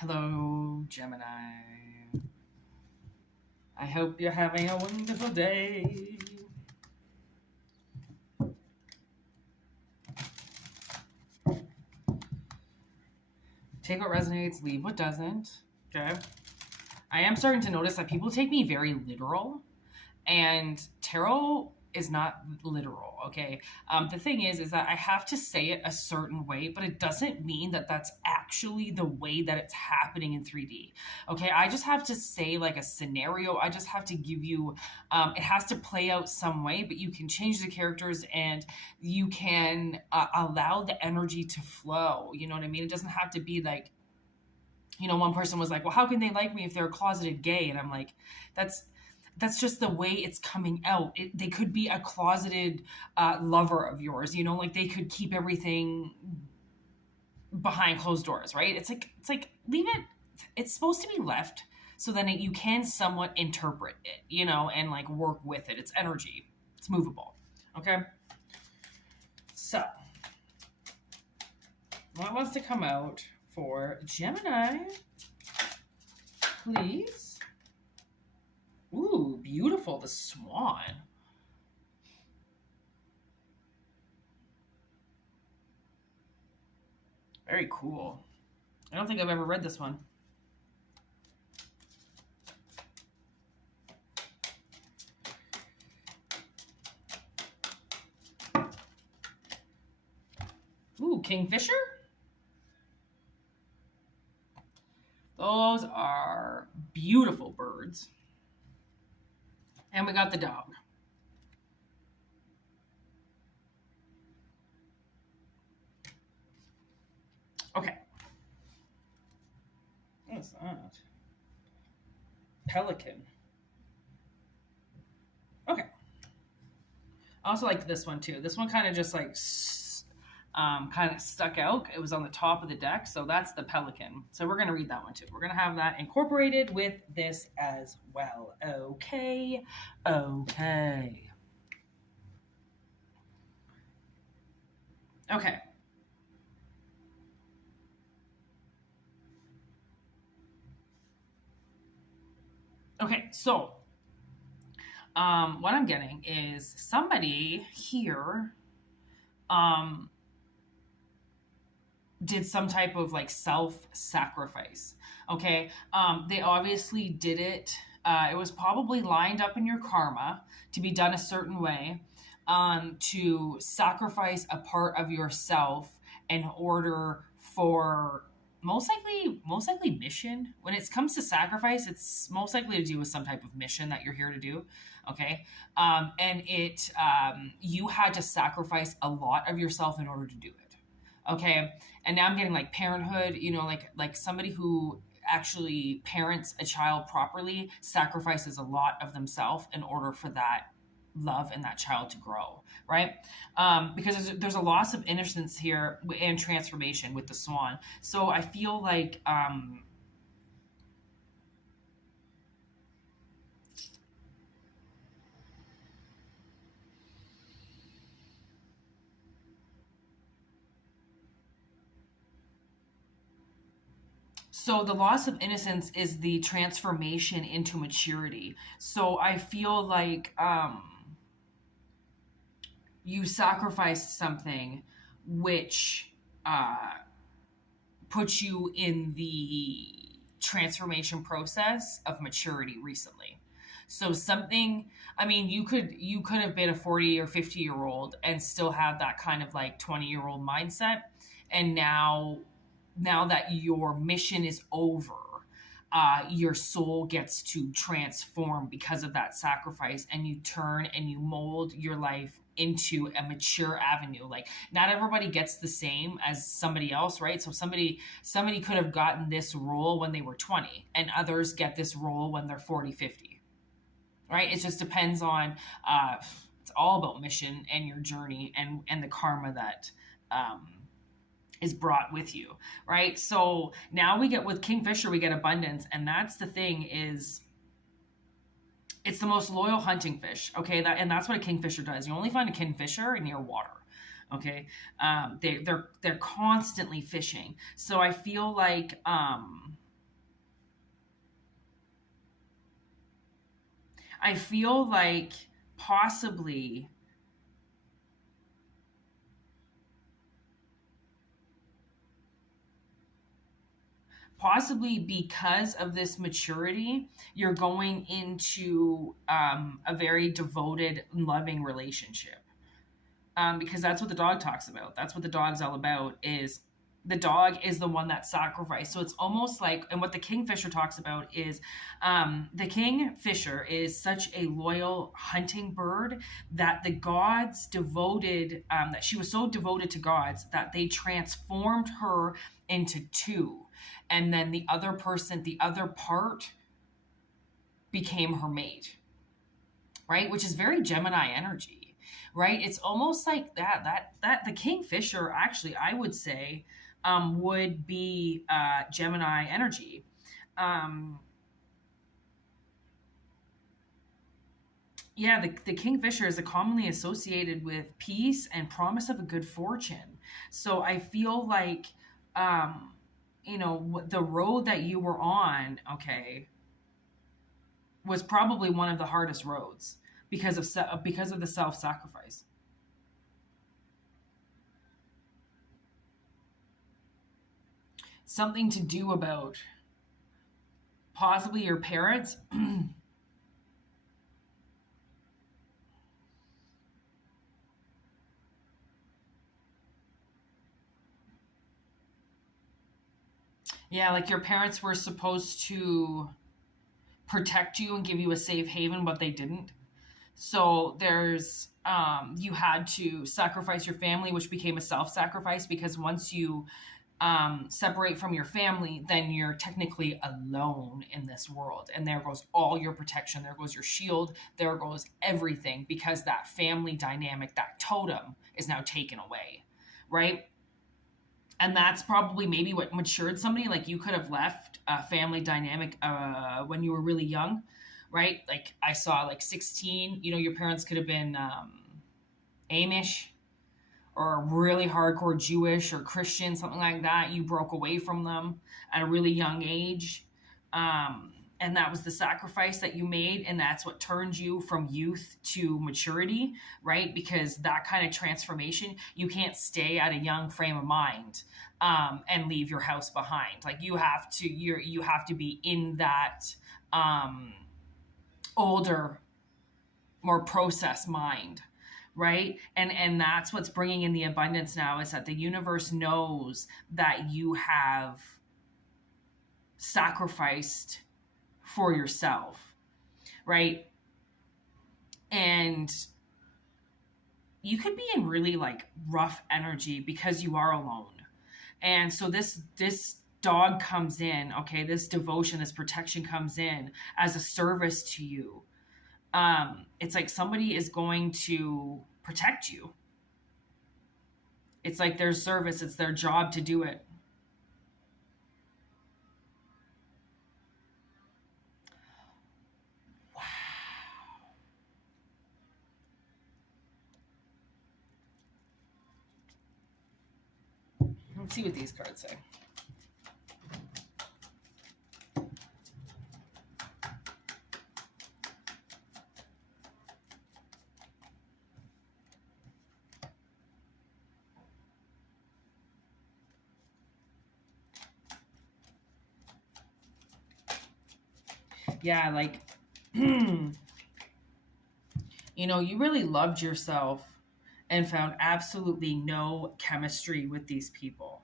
Hello, Gemini. I hope you're having a wonderful day. Take what resonates, leave what doesn't. Okay. I am starting to notice that people take me very literal, and tarot is not literal. Okay. The thing is that I have to say it a certain way, but it doesn't mean that that's actually the way that it's happening in 3D. Okay. I just have to say like a scenario. I just have to give you, it has to play out some way, but you can change the characters and you can allow the energy to flow. You know what I mean? It doesn't have to be like, one person was like, well, how can they like me if they're closeted gay? And I'm like, that's just the way it's coming out. They could be a closeted lover of yours, like they could keep everything behind closed doors, right? It's like leave it. It's supposed to be left so then you can somewhat interpret it, and like work with it. It's energy. It's movable. Okay. So what wants to come out for Gemini, please? Ooh, beautiful, the swan. Very cool. I don't think I've ever read this one. Ooh, Kingfisher? Those are beautiful birds. And we got the dog. Okay. What is that? Pelican. Okay. I also liked this one too. This one kind of just like kind of stuck out. It was on the top of the deck, so that's the pelican. So we're going to read that one too. We're going to have that incorporated with this as well. Okay. Okay. Okay. Okay, so what I'm getting is somebody here did some type of like self-sacrifice. Okay. They obviously did it. It was probably lined up in your karma to be done a certain way, to sacrifice a part of yourself in order for most likely mission. When it comes to sacrifice, it's most likely to do with some type of mission that you're here to do. Okay. And you had to sacrifice a lot of yourself in order to do it. Okay. And now I'm getting like parenthood, like somebody who actually parents a child properly sacrifices a lot of themselves in order for that love and that child to grow, right? Because there's a loss of innocence here and transformation with the swan. So I feel like so the loss of innocence is the transformation into maturity. So I feel like you sacrificed something which puts you in the transformation process of maturity recently. So something, I mean, you could have been a 40 or 50-year-old and still have that kind of like 20-year-old mindset. And now that your mission is over, your soul gets to transform because of that sacrifice, and you turn and you mold your life into a mature avenue. Like not everybody gets the same as somebody else, right? So somebody could have gotten this role when they were 20 and others get this role when they're 40, 50, right? It just depends on it's all about mission and your journey and the karma that is brought with you, right? So now we get with Kingfisher, we get abundance. And that's the thing is it's the most loyal hunting fish. Okay. And that's what a kingfisher does. You only find a kingfisher near water. Okay. They're constantly fishing. So I feel like, I feel like possibly because of this maturity, you're going into a very devoted, loving relationship. Because that's what the dog talks about. That's what the dog's all about. Is the dog is the one that sacrificed. So it's almost like, and what the kingfisher talks about is, the kingfisher is such a loyal hunting bird that the gods devoted, that she was so devoted to gods that they transformed her into two, and then the other person, the other part, became her mate, right? Which is very Gemini energy, right? It's almost like that the kingfisher, actually, I would say, would be Gemini energy. Yeah, the kingfisher is commonly associated with peace and promise of a good fortune. So I feel like, the road that you were on, okay, was probably one of the hardest roads because of the self-sacrifice. Something to do about possibly your parents. Yeah, like your parents were supposed to protect you and give you a safe haven, but they didn't. So there's, you had to sacrifice your family, which became a self-sacrifice, because once you separate from your family, then you're technically alone in this world. And there goes all your protection. There goes your shield. There goes everything, because that family dynamic, that totem, is now taken away, right? And that's probably maybe what matured somebody. Like, you could have left a family dynamic when you were really young, right? Like, I saw like 16, your parents could have been Amish or really hardcore Jewish or Christian, something like that. You broke away from them at a really young age. And that was the sacrifice that you made. And that's what turned you from youth to maturity, right? Because that kind of transformation, you can't stay at a young frame of mind and leave your house behind. Like, you have to be in that older, more processed mind, right? And that's what's bringing in the abundance now, is that the universe knows that you have sacrificed for yourself, right? And you could be in really like rough energy because you are alone. And so this dog comes in, okay, this devotion, this protection comes in as a service to you. It's like somebody is going to protect you. It's like their service, it's their job to do it. Let's see what these cards say. Yeah, like, you really loved yourself and found absolutely no chemistry with these people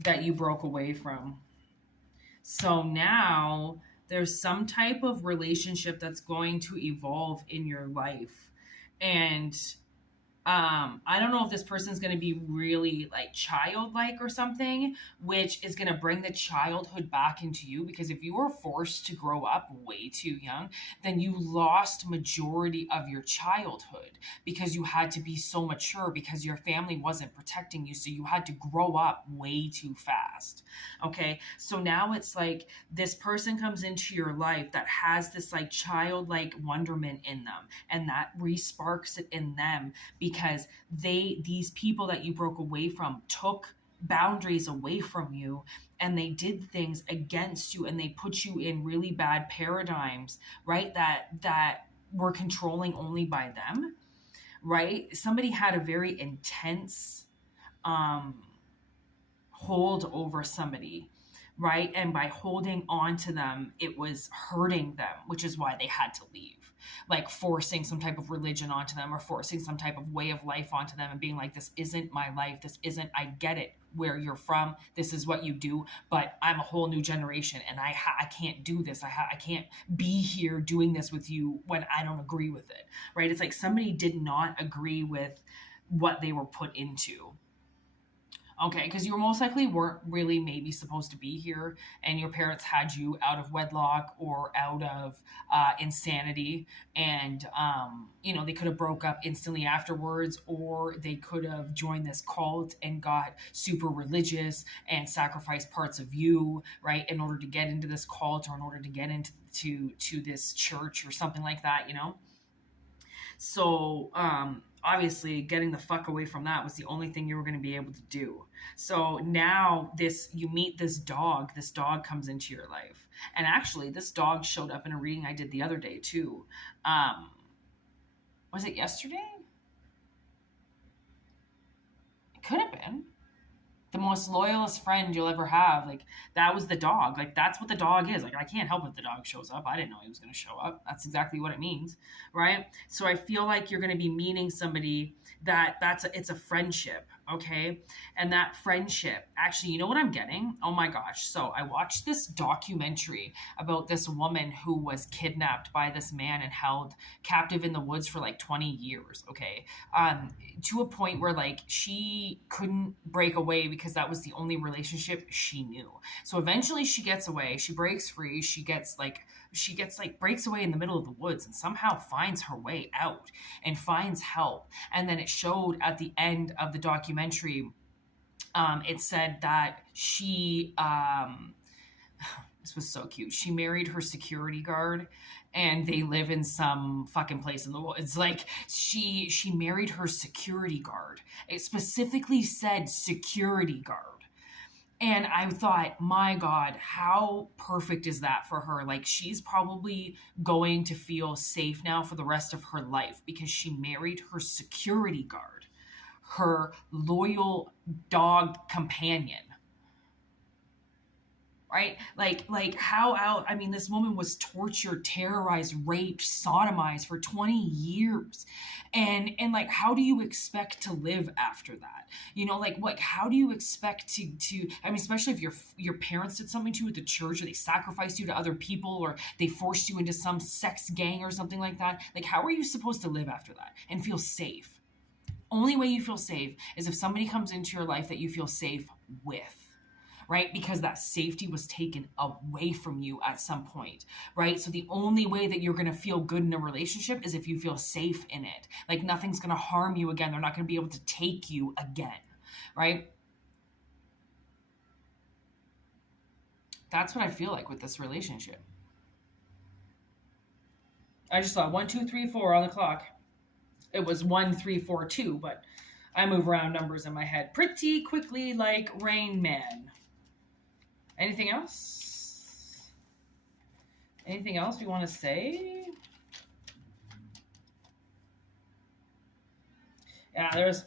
that you broke away from. So now there's some type of relationship that's going to evolve in your life. And I don't know if this person's going to be really like childlike or something, which is going to bring the childhood back into you. Because if you were forced to grow up way too young, then you lost majority of your childhood because you had to be so mature because your family wasn't protecting you. So you had to grow up way too fast. Okay. So now it's like this person comes into your life that has this like childlike wonderment in them, and that re-sparks it in them, because these people that you broke away from took boundaries away from you, and they did things against you, and they put you in really bad paradigms, right? That were controlling only by them, right? Somebody had a very intense um hold over somebody, right? And by holding on to them, it was hurting them, which is why they had to leave. Like forcing some type of religion onto them, or forcing some type of way of life onto them, and being like, this isn't my life. This isn't, I get it where you're from. This is what you do, but I'm a whole new generation, and I can't do this. I can't be here doing this with you when I don't agree with it, right? It's like somebody did not agree with what they were put into. Okay, because you most likely weren't really maybe supposed to be here, and your parents had you out of wedlock or out of insanity, and they could have broke up instantly afterwards, or they could have joined this cult and got super religious and sacrificed parts of you, right, in order to get into this cult, or in order to get into to this church or something like that, So, obviously, getting the fuck away from that was the only thing you were going to be able to do. So now you meet this dog. This dog comes into your life. And actually, this dog showed up in a reading I did the other day, too. Was it yesterday? It could have been. The most loyalist friend you'll ever have. Like, that was the dog. Like, that's what the dog is. Like, I can't help if the dog shows up. I didn't know he was going to show up. That's exactly what it means, right? So I feel like you're going to be meeting somebody it's a friendship, okay? And that friendship, actually, you know what I'm getting? Oh my gosh. So I watched this documentary about this woman who was kidnapped by this man and held captive in the woods for like 20 years, okay? To a point where like she couldn't break away because that was the only relationship she knew. So eventually she gets away, she breaks free, she breaks away in the middle of the woods and somehow finds her way out and finds help. And then it showed at the end of the documentary, it said that she, this was so cute. She married her security guard, and they live in some fucking place in the woods. It's like she married her security guard. It specifically said security guard. And I thought, my God, how perfect is that for her? Like, she's probably going to feel safe now for the rest of her life because she married her security guard, her loyal dog companion. Right? Like how out, I mean, this woman was tortured, terrorized, raped, sodomized for 20 years. And like, how do you expect to live after that? Like how do you expect to, I mean, especially if your parents did something to you at the church, or they sacrificed you to other people, or they forced you into some sex gang or something like that. Like, how are you supposed to live after that and feel safe? Only way you feel safe is if somebody comes into your life that you feel safe with. Right? Because that safety was taken away from you at some point, right? So the only way that you're going to feel good in a relationship is if you feel safe in it. Like, nothing's going to harm you again. They're not going to be able to take you again, right? That's what I feel like with this relationship. I just saw 1, 2, 3, 4 on the clock. It was 1, 3, 4, 2, but I move around numbers in my head pretty quickly like Rain Man. Anything else? Anything else you want to say? Yeah, there's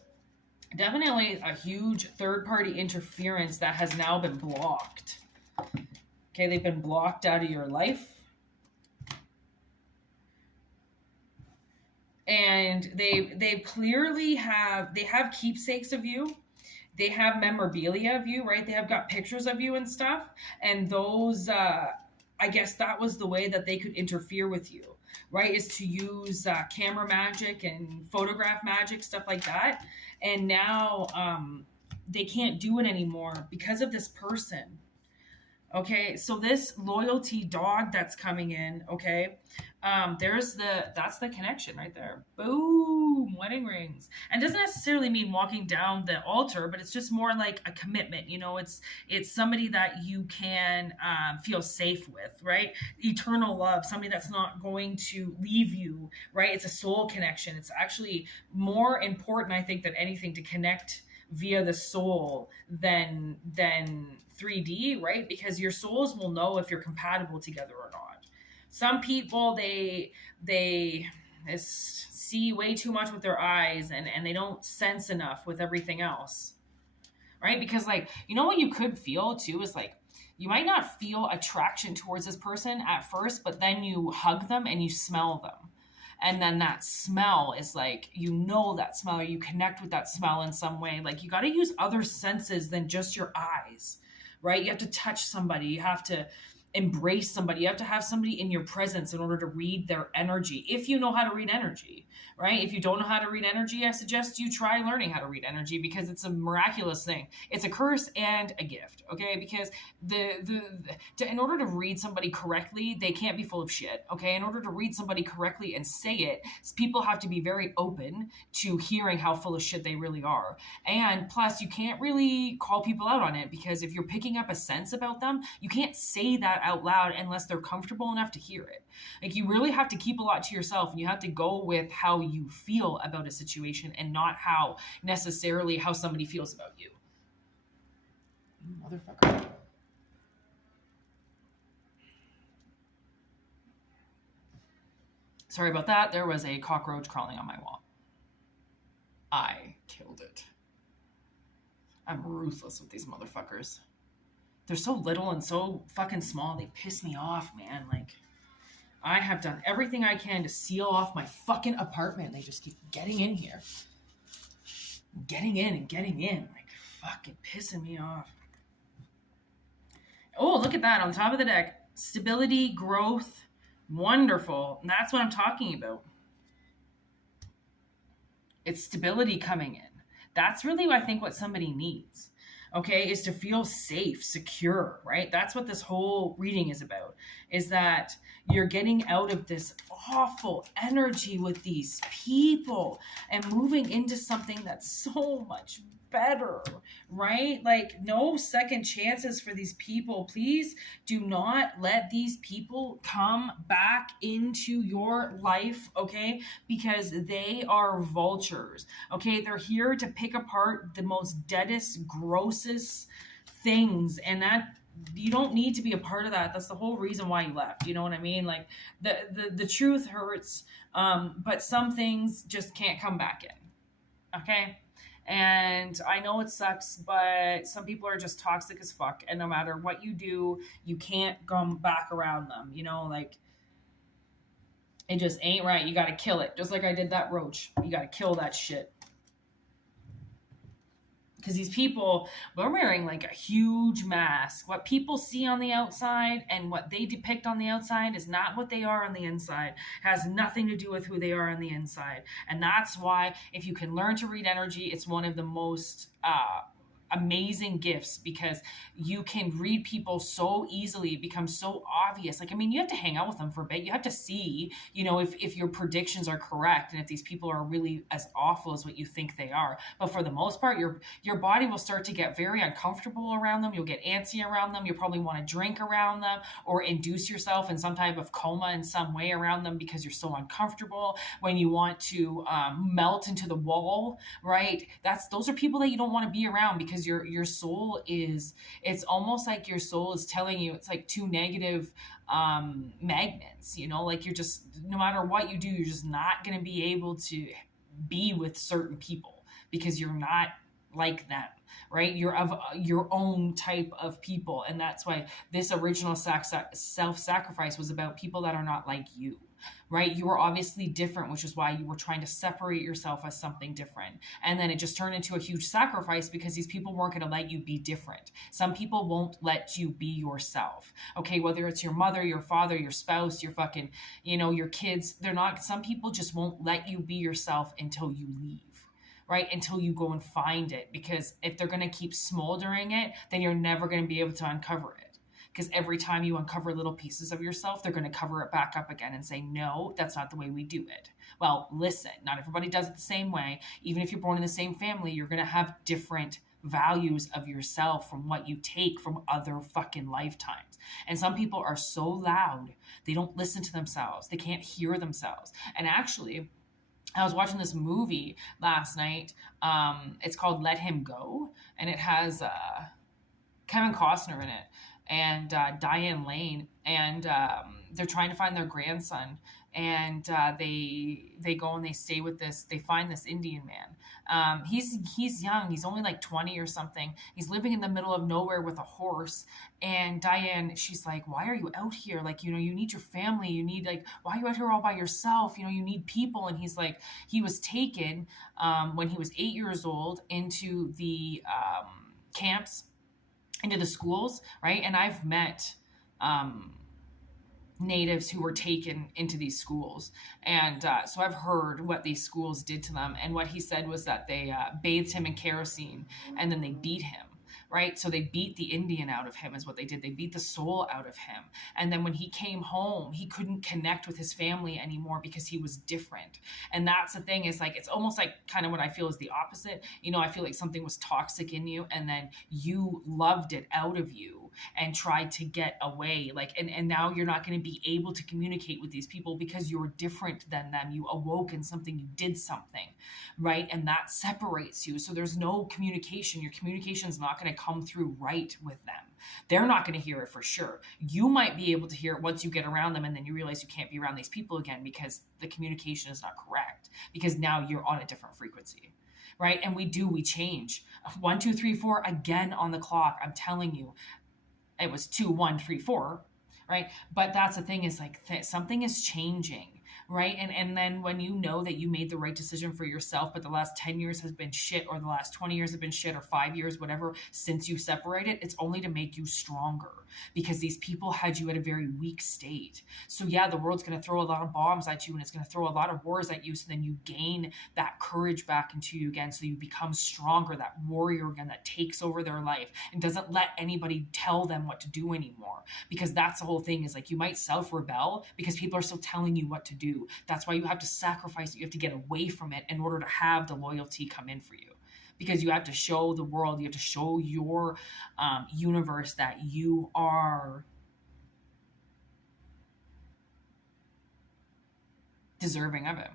definitely a huge third-party interference that has now been blocked. Okay, they've been blocked out of your life. And they clearly have keepsakes of you. They have memorabilia of you, right? They have got pictures of you and stuff. And those, I guess that was the way that they could interfere with you, right? Is to use camera magic and photograph magic, stuff like that. And now they can't do it anymore because of this person. Okay, so this loyalty dog that's coming in, okay, that's the connection right there. Boom, wedding rings. And it doesn't necessarily mean walking down the altar, but it's just more like a commitment. It's somebody that you can feel safe with, right? Eternal love, somebody that's not going to leave you, right? It's a soul connection. It's actually more important, I think, than anything to connect via the soul than 3D, right? Because your souls will know if you're compatible together or not. Some people, they see way too much with their eyes, and they don't sense enough with everything else, right? Because like, you know what you could feel too is like, you might not feel attraction towards this person at first, but then you hug them and you smell them. And then that smell is like, you know, that smell, or you connect with that smell in some way. Like, you got to use other senses than just your eyes, right? You have to touch somebody. You have to embrace somebody. You have to have somebody in your presence in order to read their energy. If you know how to read energy, right? If you don't know how to read energy, I suggest you try learning how to read energy, because it's a miraculous thing. It's a curse and a gift, okay? Because in order to read somebody correctly, they can't be full of shit, okay? In order to read somebody correctly and say it, people have to be very open to hearing how full of shit they really are. And plus, you can't really call people out on it, because if you're picking up a sense about them, you can't say that out loud unless they're comfortable enough to hear it. Like, you really have to keep a lot to yourself, and you have to go with how you feel about a situation and not how necessarily how somebody feels about you. Motherfucker. Sorry about that. There was a cockroach crawling on my wall. I killed it. I'm ruthless with these motherfuckers. They're so little and so fucking small. They piss me off, man. Like, I have done everything I can to seal off my fucking apartment. They just keep getting in here. Getting in and getting in. Like, fucking pissing me off. Oh, look at that. On top of the deck. Stability, growth. Wonderful. And that's what I'm talking about. It's stability coming in. That's really, I think, what somebody needs. Okay, is to feel safe, secure, right? That's what this whole reading is about, is that you're getting out of this awful energy with these people and moving into something that's so much better, right? Like, no second chances for these people. Please do not let these people come back into your life, okay? Because they are vultures, okay? They're here to pick apart the most deadest, grossest things, and that you don't need to be a part of that. That's the whole reason why you left. You know what I mean? Like, the truth hurts, but some things just can't come back in, okay? And I know it sucks, but some people are just toxic as fuck. And no matter what you do, you can't come back around them. You know, like, it just ain't right. You got to kill it. Just like I did that roach. You got to kill that shit. Because these people, they're wearing like a huge mask. What people see on the outside and what they depict on the outside is not what they are on the inside. It has nothing to do with who they are on the inside. And that's why, if you can learn to read energy, it's one of the most amazing gifts, because you can read people so easily. It becomes so obvious. Like, I mean, you have to hang out with them for a bit. You have to see, you know, if your predictions are correct and if these people are really as awful as what you think they are. But for the most part, your body will start to get very uncomfortable around them. You'll get antsy around them. You'll probably want to drink around them or induce yourself in some type of coma in some way around them, because you're so uncomfortable. When you want to melt into the wall, right? Those are people that you don't want to be around, because your soul is, it's almost like your soul is telling you, it's like two negative magnets, you know, like, you're just, no matter what you do, you're just not going to be able to be with certain people because you're not like them, right? You're of your own type of people. And that's why this original self-sacrifice was about people that are not like you, right? You were obviously different, which is why you were trying to separate yourself as something different. And then it just turned into a huge sacrifice because these people weren't going to let you be different. Some people won't let you be yourself. Okay. Whether it's your mother, your father, your spouse, your fucking, you know, your kids, some people just won't let you be yourself until you leave. Right? Until you go and find it. Because if they're going to keep smoldering it, then you're never going to be able to uncover it. Because every time you uncover little pieces of yourself, they're going to cover it back up again and say, no, that's not the way we do it. Well, listen, not everybody does it the same way. Even if you're born in the same family, you're going to have different values of yourself from what you take from other fucking lifetimes. And some people are so loud, they don't listen to themselves. They can't hear themselves. And actually, I was watching this movie last night. It's called Let Him Go, and it has Kevin Costner in it and Diane Lane, and they're trying to find their grandson. And they go and they stay with this. They find this Indian man. He's young. He's only like 20 or something. He's living in the middle of nowhere with a horse. And Diane, she's like, "Why are you out here? Like, you need your family. You need, like, why are you out here all by yourself? You need people." And he's like, he was taken when he was 8 years old into the camps, into the schools, right? And I've met natives who were taken into these schools. And so I've heard what these schools did to them. And what he said was that they bathed him in kerosene and then they beat him. Right? So they beat the Indian out of him is what they did. They beat the soul out of him. And then when he came home, he couldn't connect with his family anymore because he was different. And that's the thing, is like, it's almost like kind of what I feel is the opposite. I feel like something was toxic in you and then you loved it out of you and tried to get away. Like, and now you're not going to be able to communicate with these people because you're different than them. You awoke in something, you did something, right? And that separates you. So there's no communication. Your communication is not going to come through right with them. They're not going to hear it for sure. You might be able to hear it once you get around them, and then you realize you can't be around these people again because the communication is not correct, because now you're on a different frequency, right? And we change. 1, 2, 3, 4 again on the clock. I'm telling you, it was 2, 1, 3, 4, right? But that's the thing, is like something is changing. Right. And then when you know that you made the right decision for yourself, but the last 10 years has been shit, or the last 20 years have been shit, or 5 years, whatever, since you separated, it's only to make you stronger, because these people had you at a very weak state. So yeah, the world's going to throw a lot of bombs at you and it's going to throw a lot of wars at you. So then you gain that courage back into you again. So you become stronger, that warrior again that takes over their life and doesn't let anybody tell them what to do anymore. Because that's the whole thing, is like, you might self-rebel because people are still telling you what to do. That's why you have to sacrifice it. You have to get away from it in order to have the loyalty come in for you, because you have to show the world, you have to show your universe that you are deserving of it,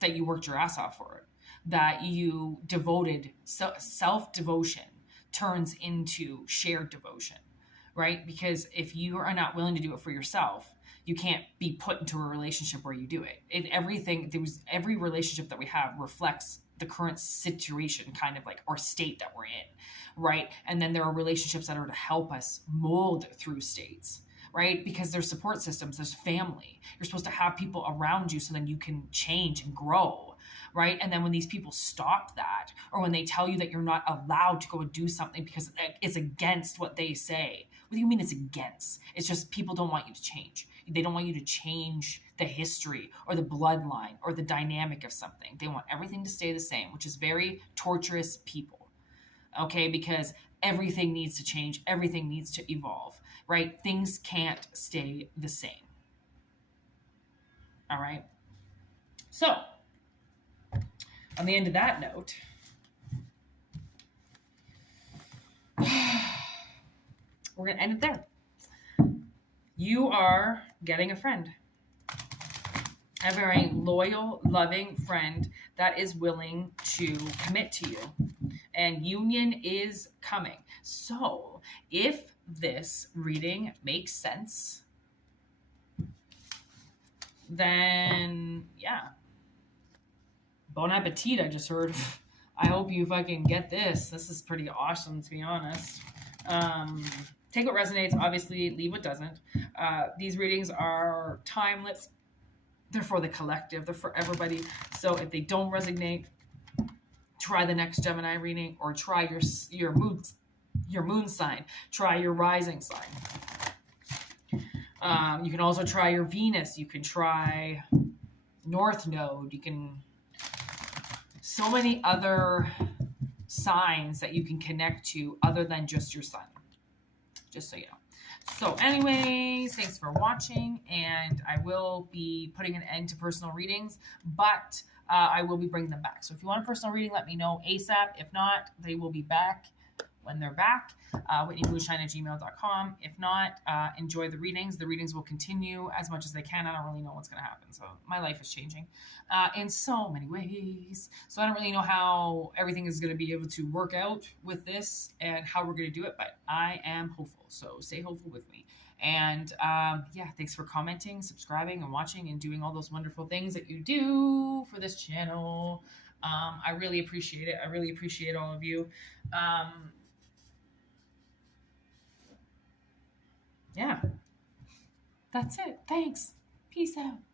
that you worked your ass off for it, that you devoted. Self-devotion turns into shared devotion, right? Because if you are not willing to do it for yourself, you can't be put into a relationship where you do it. Every relationship that we have reflects the current situation, kind of like, or state that we're in, right? And then there are relationships that are to help us mold through states, right? Because there's support systems, there's family. You're supposed to have people around you so then you can change and grow, right? And then when these people stop that, or when they tell you that you're not allowed to go and do something because it's against what they say. What do you mean it's against? It's just people don't want you to change. They don't want you to change the history or the bloodline or the dynamic of something. They want everything to stay the same, which is very torturous people, okay? Because everything needs to change. Everything needs to evolve, right? Things can't stay the same. All right? So, on the end of that note, we're going to end it there. You are getting a friend. A very loyal, loving friend that is willing to commit to you. And union is coming. So, if this reading makes sense, then, yeah. Bon appetit, I just heard. I hope you fucking get this. This is pretty awesome, to be honest. Take what resonates, obviously, leave what doesn't. These readings are timeless. They're for the collective. They're for everybody. So if they don't resonate, try the next Gemini reading, or try your moon sign. Try your rising sign. You can also try your Venus. You can try North Node. You can... So many other signs that you can connect to other than just your sun. Just so you know. So anyways, thanks for watching, and I will be putting an end to personal readings, but I will be bringing them back. So if you want a personal reading, let me know ASAP. If not, they will be back when they're back. WhitneyMoonshine@gmail.com. If not, enjoy the readings. The readings will continue as much as they can. I don't really know what's going to happen. So my life is changing in so many ways. So I don't really know how everything is going to be able to work out with this and how we're going to do it, but I am hopeful. So stay hopeful with me. And yeah, thanks for commenting, subscribing, and watching, and doing all those wonderful things that you do for this channel. I really appreciate it. I really appreciate all of you. Yeah, that's it. Thanks. Peace out.